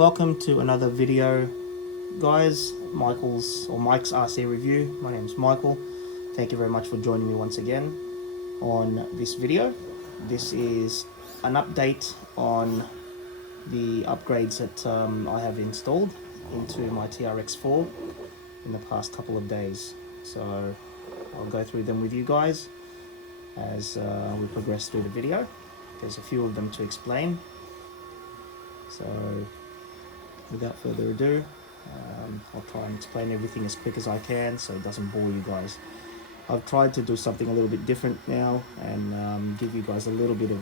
welcome to another video, guys. Mike's RC review. My name's Michael. Thank you very much for joining me once again on this video. This is an update on the upgrades that I have installed into my TRX4 in the past couple of days. So I'll go through them with you guys as we progress through the video. There's a few of them to explain. So without further ado, I'll try and explain everything as quick as I can so it doesn't bore you guys. I've tried to do something a little bit different now and give you guys a little bit of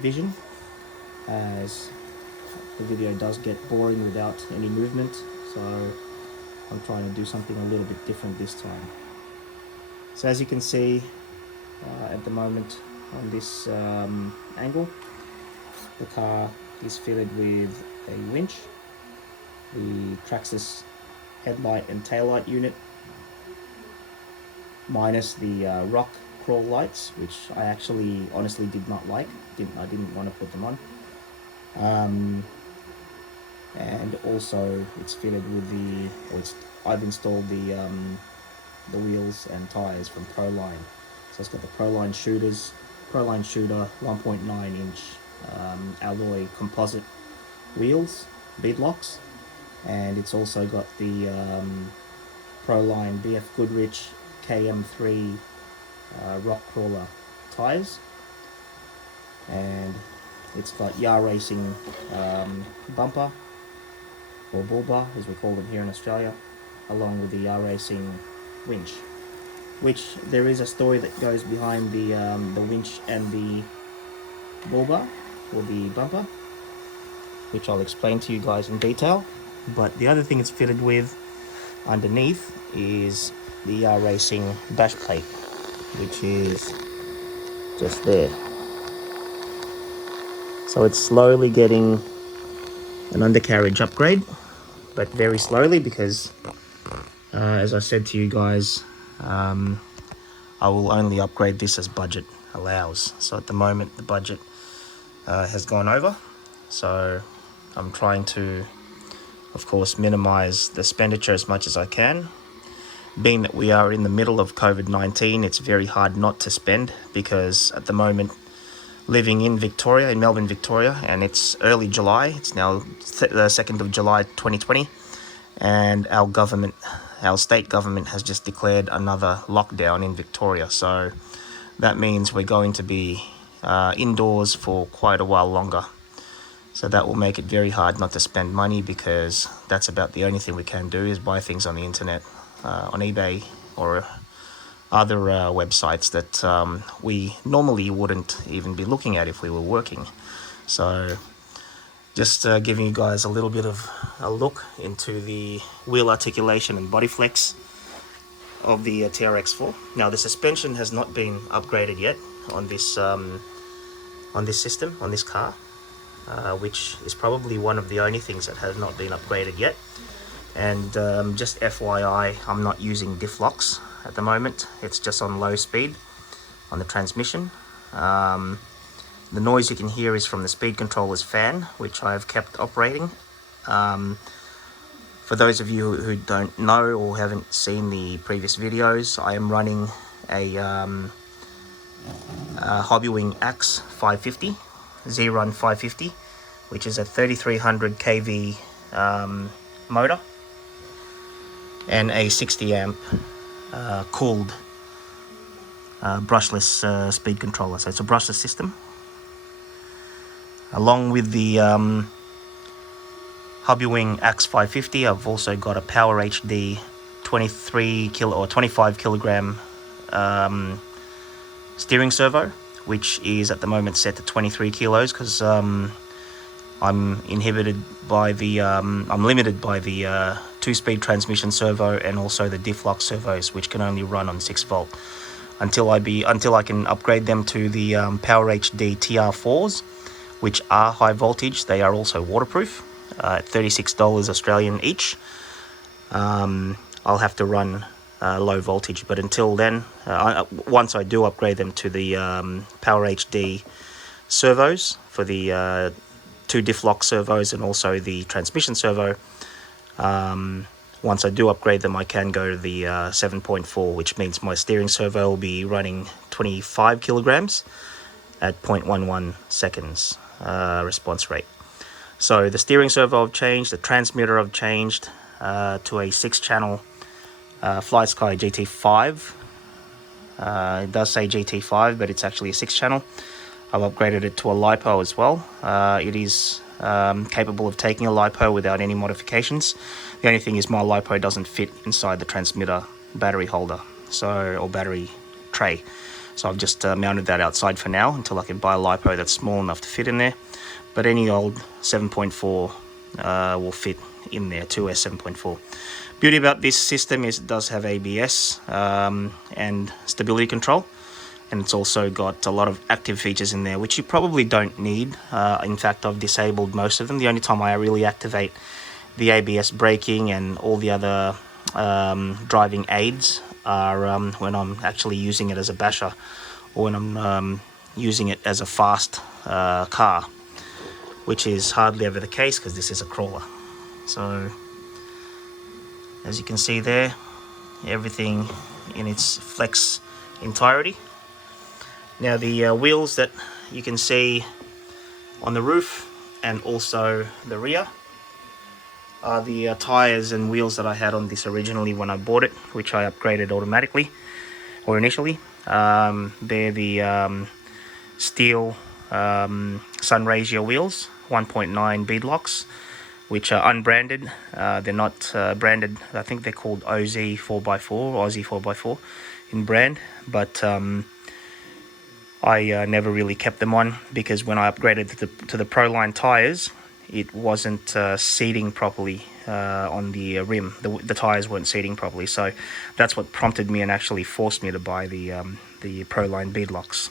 vision, as the video does get boring without any movement, so I'm trying to do something a little bit different this time. So as you can see at the moment on this angle, the car is fitted with a winch, the Traxxas headlight and taillight unit, minus the rock crawl lights, which I actually honestly did not like. I didn't want to put them on. And also it's fitted with I've installed the wheels and tires from Proline. So it's got the Proline Shooter 1.9 inch alloy composite wheels, bead locks, and it's also got the Proline BF Goodrich KM3 rock crawler tires, and it's got Yea Reacing bumper, or bullbar as we call them here in Australia, along with the Yea Reacing winch, which there is a story that goes behind the winch and the bullbar, or the bumper, which I'll explain to you guys in detail. But the other thing it's fitted with underneath is the Yea Reacing dash plate, which is just there. So it's slowly getting an undercarriage upgrade, but very slowly, because as I said to you guys, I will only upgrade this as budget allows. So at the moment the budget has gone over, so I'm trying to, of course, minimize the expenditure as much as I can. Being that we are in the middle of COVID-19, it's very hard not to spend, because at the moment, living in Victoria, in Melbourne, Victoria, and it's early July, it's now the 2nd of July 2020, and our state government has just declared another lockdown in Victoria. So that means we're going to be indoors for quite a while longer. So that will make it very hard not to spend money, because that's about the only thing we can do is buy things on the internet, on eBay or other websites that we normally wouldn't even be looking at if we were working. So just giving you guys a little bit of a look into the wheel articulation and body flex of the TRX4. Now the suspension has not been upgraded yet on this system, on this car, which is probably one of the only things that has not been upgraded yet. And just FYI, I'm not using diff locks at the moment. It's just on low speed on the transmission. The noise you can hear is from the speed controller's fan, which I have kept operating. For those of you who don't know or haven't seen the previous videos, I am running a Hobbywing Axe 550, Z-Run 550, which is a 3300 kV motor, and a 60 amp cooled brushless speed controller. So it's a brushless system. Along with the Hobbywing Axe 550, I've also got a Power HD 25 kilogram steering servo, which is at the moment set to 23 kilos, because I'm limited by the 2-speed transmission servo, and also the diff lock servos, which can only run on 6 volt. Until I can upgrade them to the Power HD TR4s, which are high voltage. They are also waterproof at $36 Australian each. I'll have to run low voltage, but until then, once I do upgrade them to the Power HD servos for the 2 diff lock servos and also the transmission servo. Once I do upgrade them, I can go to the 7.4, which means my steering servo will be running 25 kilograms at 0.11 seconds response rate. So the steering servo I've changed, the transmitter I've changed to a 6-channel FlySky GT5. It does say GT5, but it's actually a 6-channel. I've upgraded it to a LiPo as well. It is capable of taking a LiPo without any modifications. The only thing is my LiPo doesn't fit inside the transmitter battery holder, or battery tray. So I've just mounted that outside for now until I can buy a LiPo that's small enough to fit in there. But any old 7.4 will fit in there, 2S 7.4. Beauty about this system is it does have ABS and stability control. And it's also got a lot of active features in there, which you probably don't need. In fact, I've disabled most of them. The only time I really activate the ABS braking and all the other driving aids are when I'm actually using it as a basher, or when I'm using it as a fast car, which is hardly ever the case because this is a crawler. So, as you can see there, everything in its flex entirety. Now the wheels that you can see on the roof and also the rear are the tires and wheels that I had on this originally when I bought it, which I upgraded automatically or initially. They're the steel Sunraysia wheels, 1.9 beadlocks, which are unbranded. They're not branded. I think they're called OZ 4x4, Aussie 4x4 in brand, but I never really kept them on because when I upgraded to the Proline tires, it wasn't seating properly on the rim. The tires weren't seating properly, so that's what prompted me and actually forced me to buy the Proline beadlocks,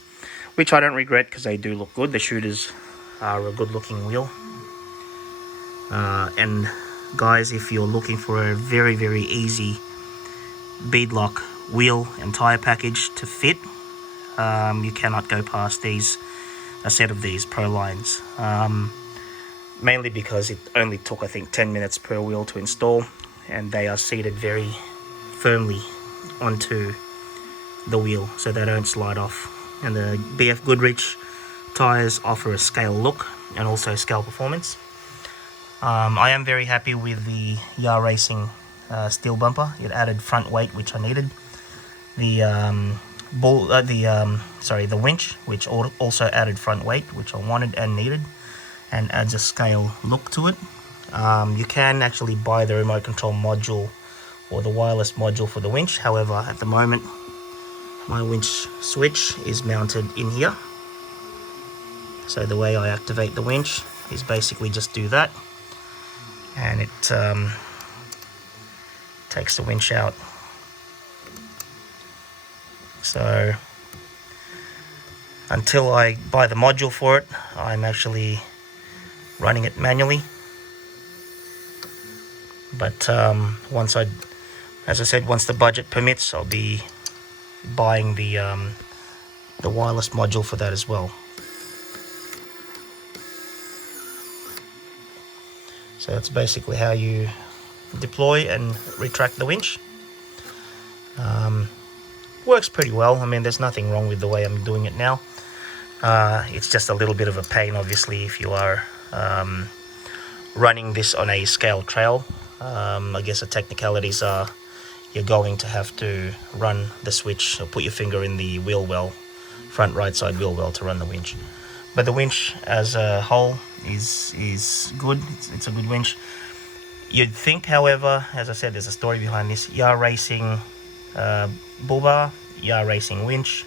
which I don't regret because they do look good. The shooters are a good looking wheel. And guys, if you're looking for a very, very easy beadlock wheel and tire package to fit, you cannot go past a set of these Prolines. Mainly because it only took, I think, 10 minutes per wheel to install, and they are seated very firmly onto the wheel so they don't slide off. And the BF Goodrich tires offer a scale look and also scale performance. I am very happy with the Yea Reacing steel bumper. It added front weight, which I needed. The Winch, which also added front weight, which I wanted and needed, and adds a scale look to it. You can actually buy the remote control module or the wireless module for the winch. However, at the moment, my winch switch is mounted in here. So the way I activate the winch is basically just do that, and it takes the winch out. So until I buy the module for it, I'm actually running it manually. But once the budget permits, I'll be buying the wireless module for that as well. So that's basically how you deploy and retract the winch. Works pretty well. I mean, there's nothing wrong with the way I'm doing it now. It's just a little bit of a pain, obviously, if you are running this on a scale trail. I guess the technicalities are you're going to have to run the switch or put your finger in the wheel well, front right side wheel well, to run the winch. But the winch as a whole is good. It's a good winch. You'd think, however, as I said, there's a story behind this. Yea Reacing bullbar, Yea Reacing winch,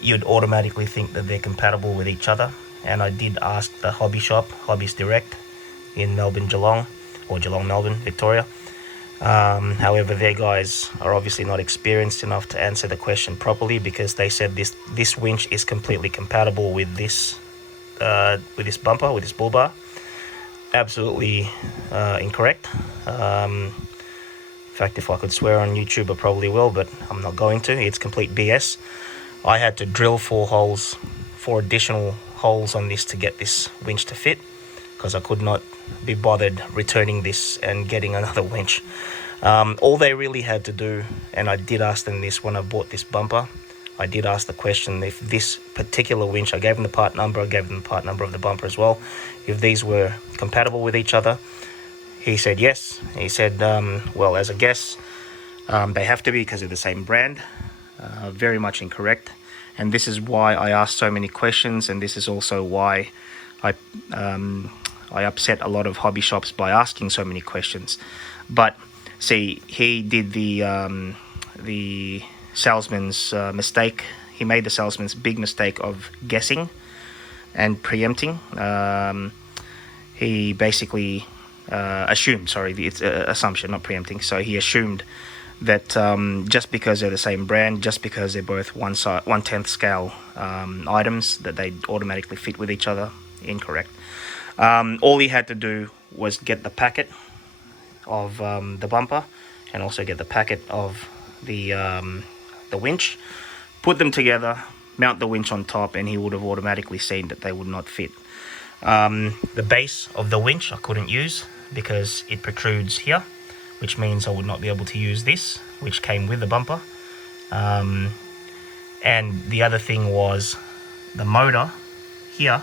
you'd automatically think that they're compatible with each other. And I did ask the hobby shop, Hobbies Direct, in Melbourne, Geelong, or Geelong, Melbourne, Victoria. However, their guys are obviously not experienced enough to answer the question properly, because they said this winch is completely compatible with this bumper, with this bull bar. Absolutely incorrect. In fact, if I could swear on YouTube, I probably will, but I'm not going to. It's complete BS. I had to drill 4 additional holes on this to get this winch to fit. because I could not be bothered returning this and getting another winch. All they really had to do, and I did ask them this when I bought this bumper, I did ask the question if this particular winch, I gave them the part number, I gave them the part number of the bumper as well, if these were compatible with each other. He said yes. He said, well, as a guess, they have to be because they're the same brand. Very much incorrect. And this is why I asked so many questions, and this is also why I upset a lot of hobby shops by asking so many questions. But see, he did the salesman's mistake. He made the salesman's big mistake of guessing and preempting. He basically assumed, sorry, it's assumption, not preempting. So he assumed that just because they're the same brand, just because they're both 1/10 scale items, that they automatically fit with each other. Incorrect. All he had to do was get the packet of the bumper and also get the packet of the winch, put them together, mount the winch on top, and he would have automatically seen that they would not fit. The base of the winch I couldn't use because it protrudes here, which means I would not be able to use this, which came with the bumper. And the other thing was the motor here.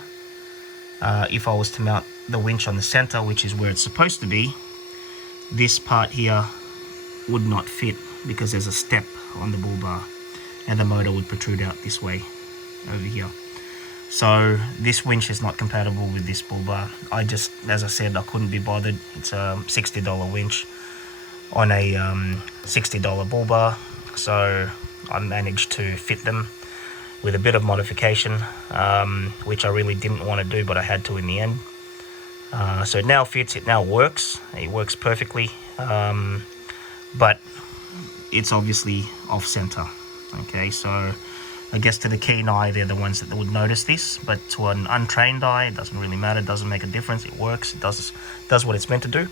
If I was to mount the winch on the center, which is where it's supposed to be, this part here would not fit because there's a step on the bull bar, and the motor would protrude out this way over here. So this winch is not compatible with this bull bar. I just, as I said, I couldn't be bothered. It's a $60 winch on a $60 bull bar, so I managed to fit them with a bit of modification, which I really didn't want to do, but I had to in the end. So it now fits, it now works, it works perfectly, but it's obviously off center. Okay, so I guess to the keen eye, they're the ones that would notice this, but to an untrained eye, it doesn't really matter, it doesn't make a difference, it works, it does what it's meant to do.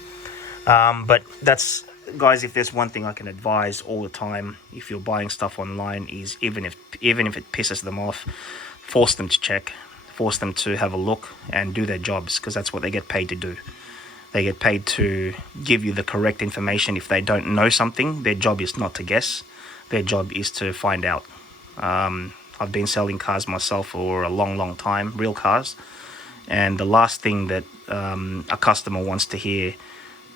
But that's, guys, if there's one thing I can advise all the time if you're buying stuff online, is even if it pisses them off, force them to check, force them to have a look and do their jobs, because that's what they get paid to do. They get paid to give you the correct information. If they don't know something, their job is not to guess, their job is to find out. I've been selling cars myself for a long time, real cars, and the last thing that a customer wants to hear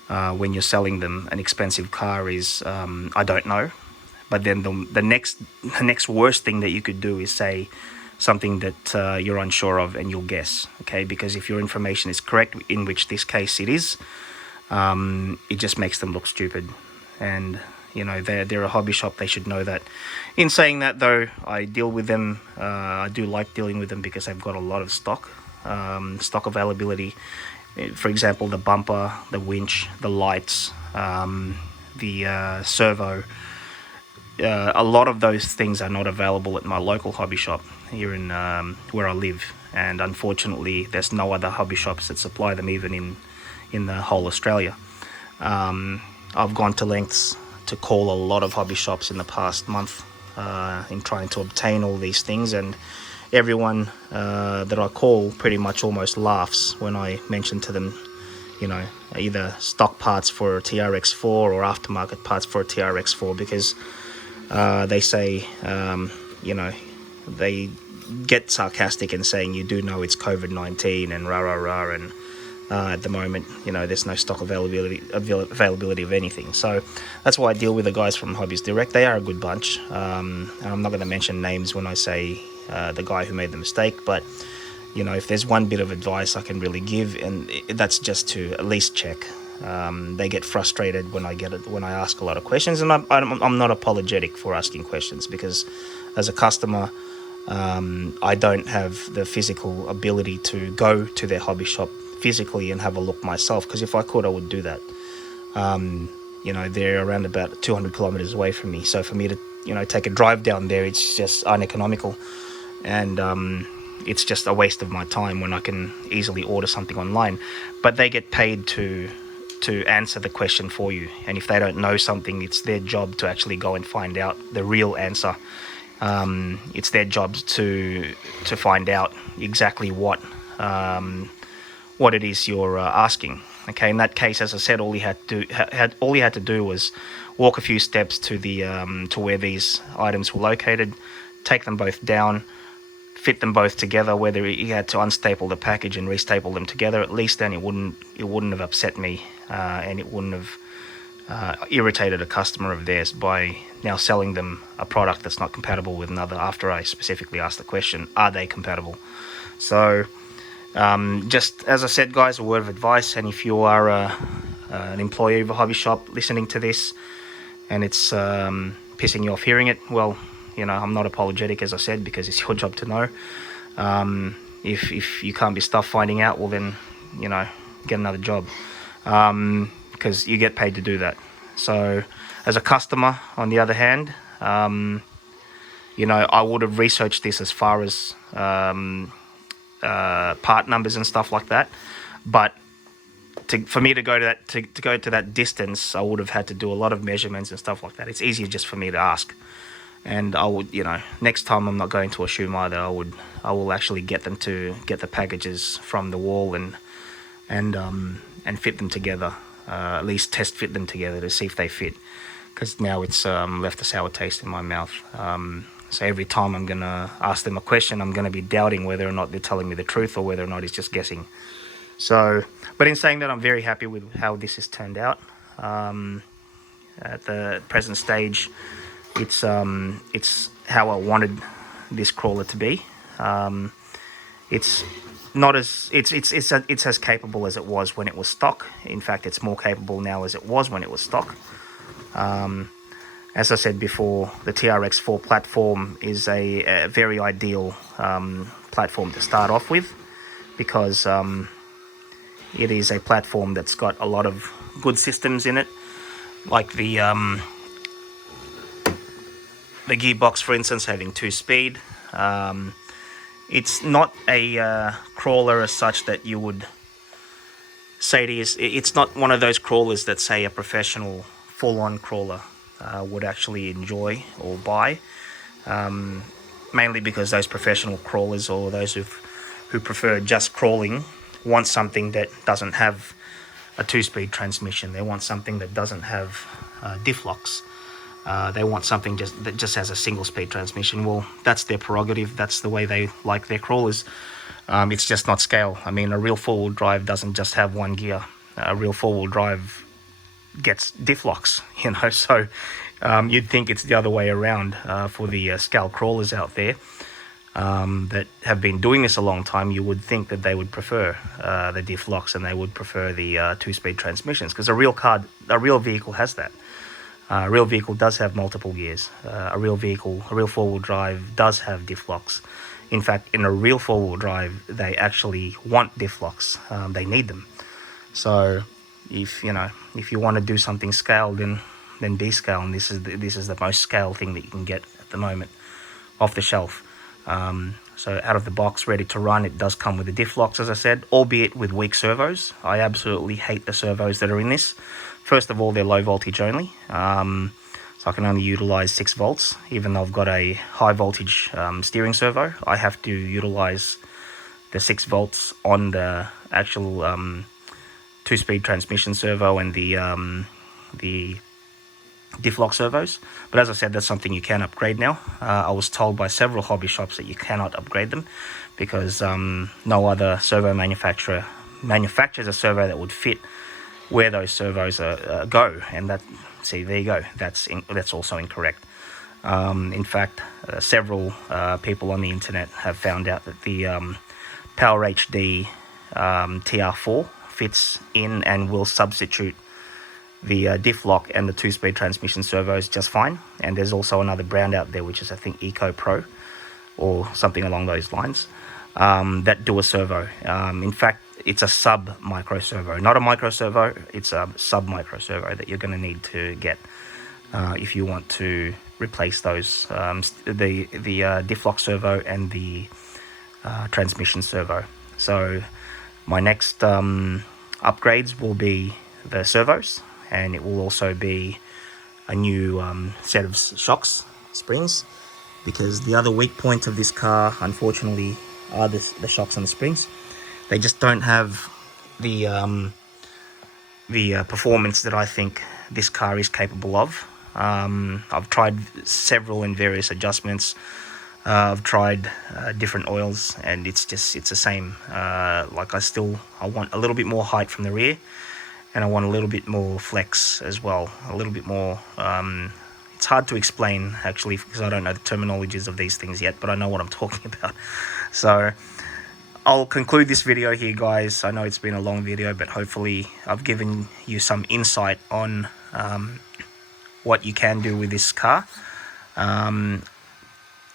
when you're selling them an expensive car is I don't know. But then the next worst thing that you could do is say something that you're unsure of and you'll guess, okay? Because if your information is correct, in which this case it is, it just makes them look stupid. And you know, they're a hobby shop, they should know that. In saying that though, I deal with them, I do like dealing with them because they've got a lot of stock availability. For example, the bumper, the winch, the lights, the servo. A lot of those things are not available at my local hobby shop here in where I live, and unfortunately there's no other hobby shops that supply them, even in the whole Australia. I've gone to lengths to call a lot of hobby shops in the past month in trying to obtain all these things, and everyone that I call pretty much almost laughs when I mention to them, you know, either stock parts for a TRX4 or aftermarket parts for a TRX4, because they say, you know, they get sarcastic and saying, you do know it's COVID-19 and rah, and at the moment, you know, there's no stock availability of anything. So that's why I deal with the guys from Hobbies Direct. They are a good bunch. And I'm not going to mention names when I say the guy who made the mistake, but you know, if there's one bit of advice I can really give, and that's just to at least check. They get frustrated when I ask a lot of questions, and I'm not apologetic for asking questions, because as a customer, I don't have the physical ability to go to their hobby shop physically and have a look myself, because if I could, I would do that. You know, they're around about 200 kilometers away from me, so for me to, you know, take a drive down there, it's just uneconomical, and it's just a waste of my time when I can easily order something online. But they get paid to answer the question for you, and if they don't know something, it's their job to actually go and find out the real answer. It's their job to find out exactly what what it is you're asking. Okay, in that case, as I said, all he had to do was walk a few steps to the to where these items were located, take them both down, fit them both together. Whether he had to unstaple the package and restaple them together, at least then it wouldn't have upset me, and it wouldn't have irritated a customer of theirs by now selling them a product that's not compatible with another, after I specifically asked the question, are they compatible? So just as I said, guys, a word of advice, and if you are an employee of a hobby shop listening to this and it's pissing you off hearing it, well, you know, I'm not apologetic, as I said, because it's your job to know. If you can't be stuffed finding out, well then, you know, get another job, because you get paid to do that. So as a customer, on the other hand, you know, I would have researched this as far as part numbers and stuff like that, but for me to go to that distance, I would have had to do a lot of measurements and stuff like that. It's easier just for me to ask, and I would, you know, next time I'm not going to assume either. I will actually get them to get the packages from the wall and fit them together, at least test fit them together to see if they fit, because now it's left a sour taste in my mouth. So every time I'm going to ask them a question, I'm going to be doubting whether or not they're telling me the truth or whether or not it's just guessing. So, but in saying that, I'm very happy with how this has turned out. At the present stage, it's how I wanted this crawler to be. It's not as it's as capable as it was when it was stock. In fact, it's more capable now as it was when it was stock. As I said before, the TRX4 platform is a very ideal platform to start off with, because it is a platform that's got a lot of good systems in it, like the gearbox, for instance, having 2-speed. It's not a crawler as such that you would say it is. It's not one of those crawlers that, say, a professional full-on crawler would actually enjoy or buy, mainly because those professional crawlers, or those who prefer just crawling, want something that doesn't have a 2-speed transmission. They want something that doesn't have diff locks. They want something that just has a single-speed transmission. Well, that's their prerogative. That's the way they like their crawlers. It's just not scale. I mean, a real four-wheel drive doesn't just have one gear. A real four-wheel drive gets diff locks, you know. So you'd think it's the other way around for the scale crawlers out there that have been doing this a long time. You would think that they would prefer the diff locks, and they would prefer the 2-speed transmissions, because a real vehicle has that. A real vehicle does have multiple gears. A real four-wheel drive does have diff locks. In fact, in a real four-wheel drive, they actually want diff locks. They need them. So if you want to do something scale, then be scale, and this is the most scale thing that you can get at the moment off the shelf. So out of the box, ready to run, it does come with the diff locks, as I said, albeit with weak servos. I absolutely hate the servos that are in this. First of all, they're low voltage only, so I can only utilize 6 volts, even though I've got a high voltage steering servo. I have to utilize the 6 volts on the actual 2-speed transmission servo and the diff lock servos. But as I said, that's something you can upgrade now. I was told by several hobby shops that you cannot upgrade them, because no other servo manufacturer manufactures a servo that would fit where those servos go. And there you go, that's also incorrect. In fact, several people on the internet have found out that the Power HD TR4 fits in and will substitute the diff lock and the 2-speed transmission servos just fine. And there's also another brand out there, which is, I think, Eco Pro or something along those lines, that do a servo. In fact, it's a sub micro servo, not a micro servo. It's a sub micro servo that you're going to need to get if you want to replace those the diff lock servo and the transmission servo. So my next upgrades will be the servos, and it will also be a new set of shocks, springs, because the other weak point of this car, unfortunately, are the shocks and the springs. They just don't have the performance that I think this car is capable of. I've tried several and various adjustments. I've tried different oils, and it's the same. Like I want a little bit more height from the rear, and I want a little bit more flex as well. A little bit more. It's hard to explain actually because I don't know the terminologies of these things yet, but I know what I'm talking about. So I'll conclude this video here, guys. I know it's been a long video, but hopefully I've given you some insight on what you can do with this car.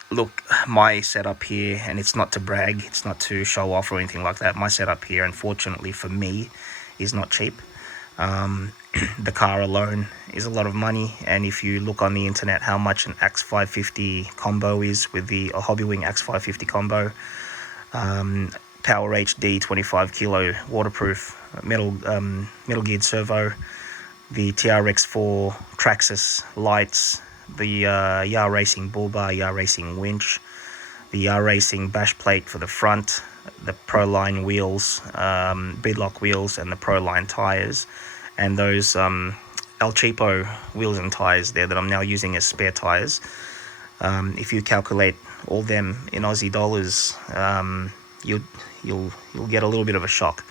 Look, my setup here, and it's not to brag, it's not to show off or anything like that. My setup here, unfortunately for me, is not cheap. The car alone is a lot of money, and if you look on the internet how much an Axe 550 combo is with the Hobbywing Axe 550 combo, Power HD 25 kilo waterproof metal geared servo, the TRX4 Traxxas lights, the Yea Reacing bullbar, Yea Reacing winch, the Yea Reacing bash plate for the front, the Proline wheels, beadlock wheels, and the Proline tires, and those El Cheapo wheels and tires there that I'm now using as spare tires. If you calculate all them in Aussie dollars, you'll get a little bit of a shock.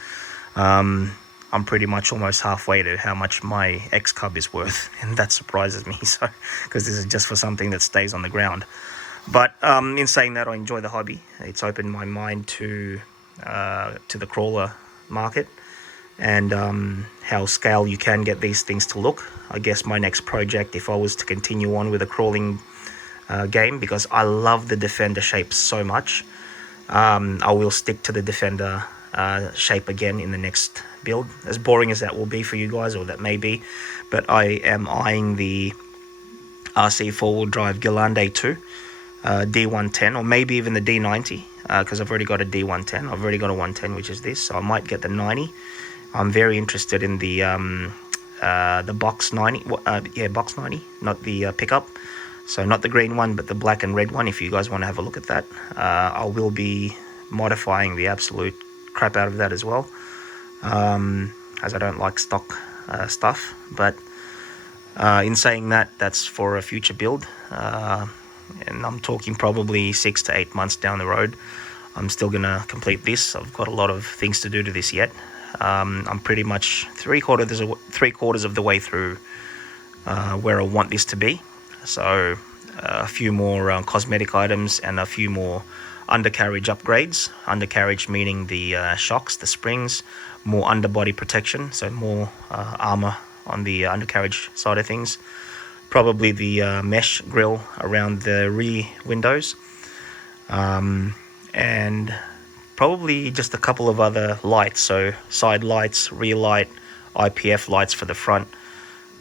I'm pretty much almost halfway to how much my X-Cub is worth, and that surprises me. So, because this is just for something that stays on the ground. But in saying that, I enjoy the hobby. It's opened my mind to the crawler market, and how scale you can get these things to look. I guess my next project, if I was to continue on with a crawling game, because I love the Defender shape so much, I will stick to the Defender shape again in the next build, as boring as that will be for you guys, or that may be. But I am eyeing the RC four-wheel drive Guirlande 2 D110, or maybe even the D90, because I've already got a D110. I've already got a 110, which is this, so I might get the 90. I'm very interested in the box 90, yeah, box 90, not the pickup. So not the green one, but the black and red one, if you guys want to have a look at that. I will be modifying the absolute crap out of that as well, as I don't like stock stuff. But in saying that, that's for a future build, and I'm talking probably 6 to 8 months down the road. I'm still gonna complete this. I've got a lot of things to do to this yet. I'm pretty much three quarters of the way through where I want this to be. So a few more cosmetic items and a few more undercarriage upgrades. Undercarriage meaning the shocks, the springs, more underbody protection, so more armor on the undercarriage side of things. Probably the mesh grille around the rear windows, and probably just a couple of other lights, so side lights, rear light, IPF lights for the front,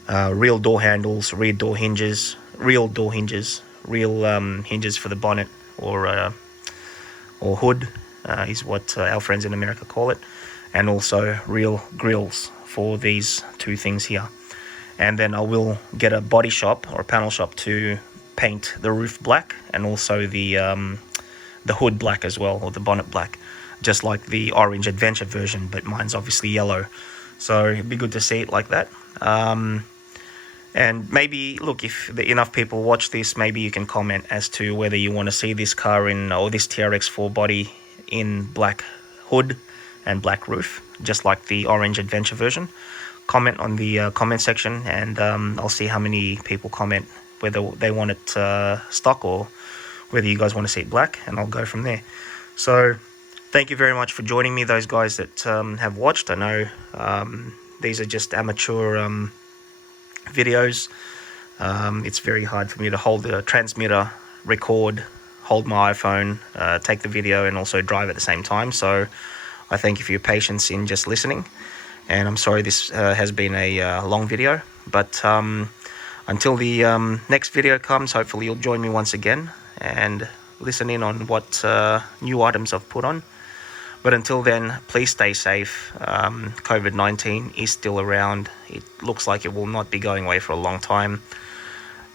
real door handles, rear door hinges, real door hinges, real hinges for the bonnet, or hood is what our friends in America call it, and also real grills for these two things here. And then I will get a body shop or a panel shop to paint the roof black, and also the hood black as well, or the bonnet black, just like the Orange Adventure version, but mine's obviously yellow, so it'd be good to see it like that. And maybe, look, if enough people watch this, maybe you can comment as to whether you want to see this car in, or this TRX4 body in black hood and black roof, just like the Orange Adventure version. Comment on the comment section, and I'll see how many people comment whether they want it stock or whether you guys want to see it black, and I'll go from there. So thank you very much for joining me, those guys that have watched. I know these are just amateur videos. It's very hard for me to hold the transmitter, record, hold my iPhone, take the video, and also drive at the same time. So I thank you for your patience in just listening, and I'm sorry this has been a long video, but until the next video comes, hopefully you'll join me once again and listen in on what new items I've put on. But until then, please stay safe. COVID-19 is still around. It looks like it will not be going away for a long time.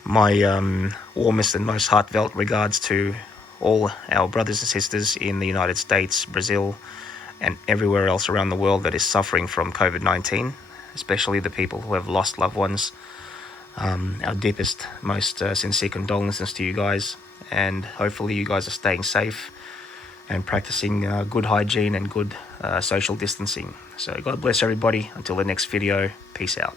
My warmest and most heartfelt regards to all our brothers and sisters in the United States, Brazil, and everywhere else around the world that is suffering from COVID-19, especially the people who have lost loved ones. Our deepest, most sincere condolences to you guys, and hopefully you guys are staying safe and practicing good hygiene and good social distancing. So God bless everybody. Until the next video, peace out.